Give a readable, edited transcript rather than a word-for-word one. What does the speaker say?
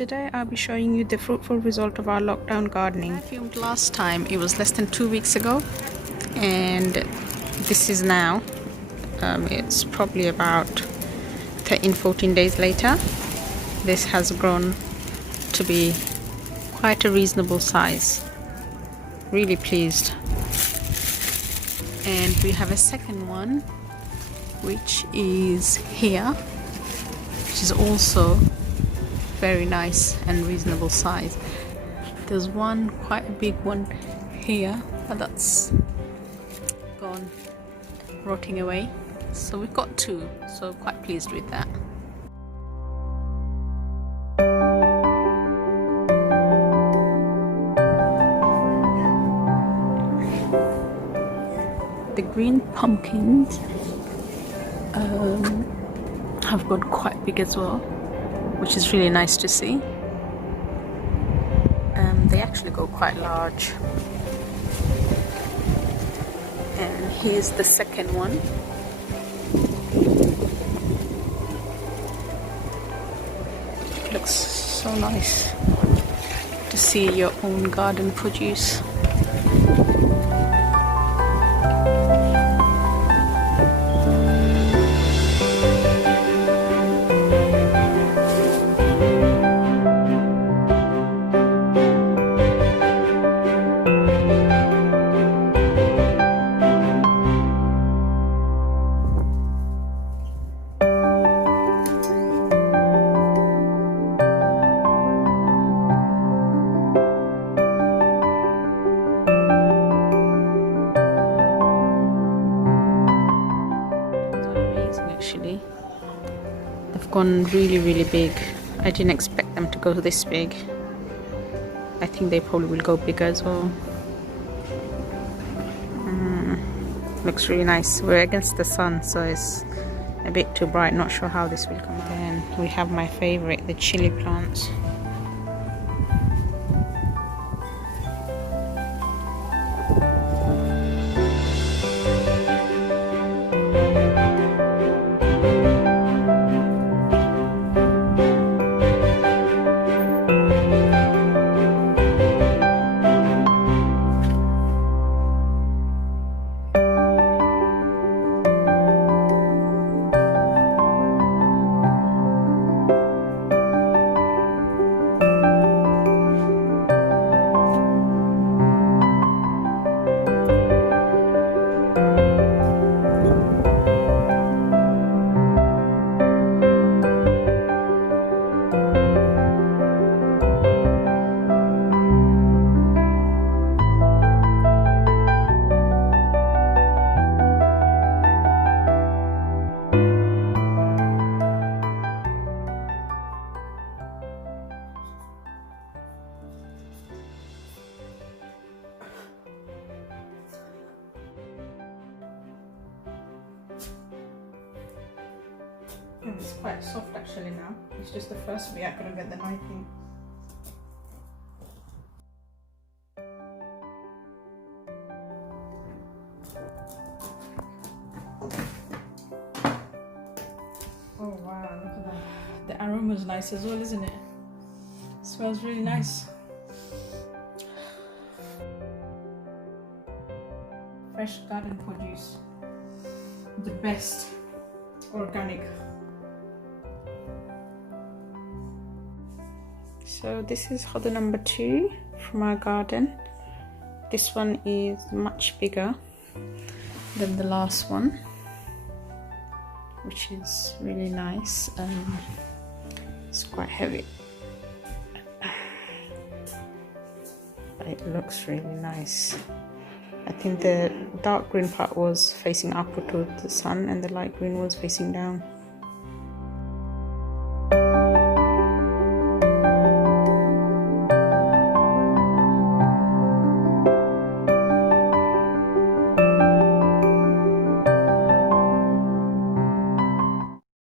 Today I'll be showing you the fruitful result of our lockdown gardening. I filmed last time, it was less than 2 weeks ago, and this is now. It's probably about 13-14 days later. This has grown to be quite a reasonable size. Really pleased. And we have a second one which is here, which is also very nice and reasonable size. There's one quite a big one here, but that's gone rotting away. So we've got two, so quite pleased with that. The green pumpkins have got quite big as well, which is really nice to see. They actually go quite large. And here's the second one. It looks so nice to see your own garden produce. Actually, they've gone really big. I didn't expect them to go this big. I think they probably will go bigger as well. Looks really nice. We're against the sun, so it's a bit too bright. Not sure how this will come out. Then we have my favorite, the chili plants. It's quite soft actually now. It's just the first bit I couldn't get the knife in. Oh wow, look at that. The aroma is nice as well, isn't it? It smells really nice. Fresh garden produce. The best organic. So this is hodder number 2 from our garden. This one is much bigger than the last one, which is really nice. It's quite heavy, but it looks really nice. I think the dark green part was facing upward towards the sun and the light green was facing down.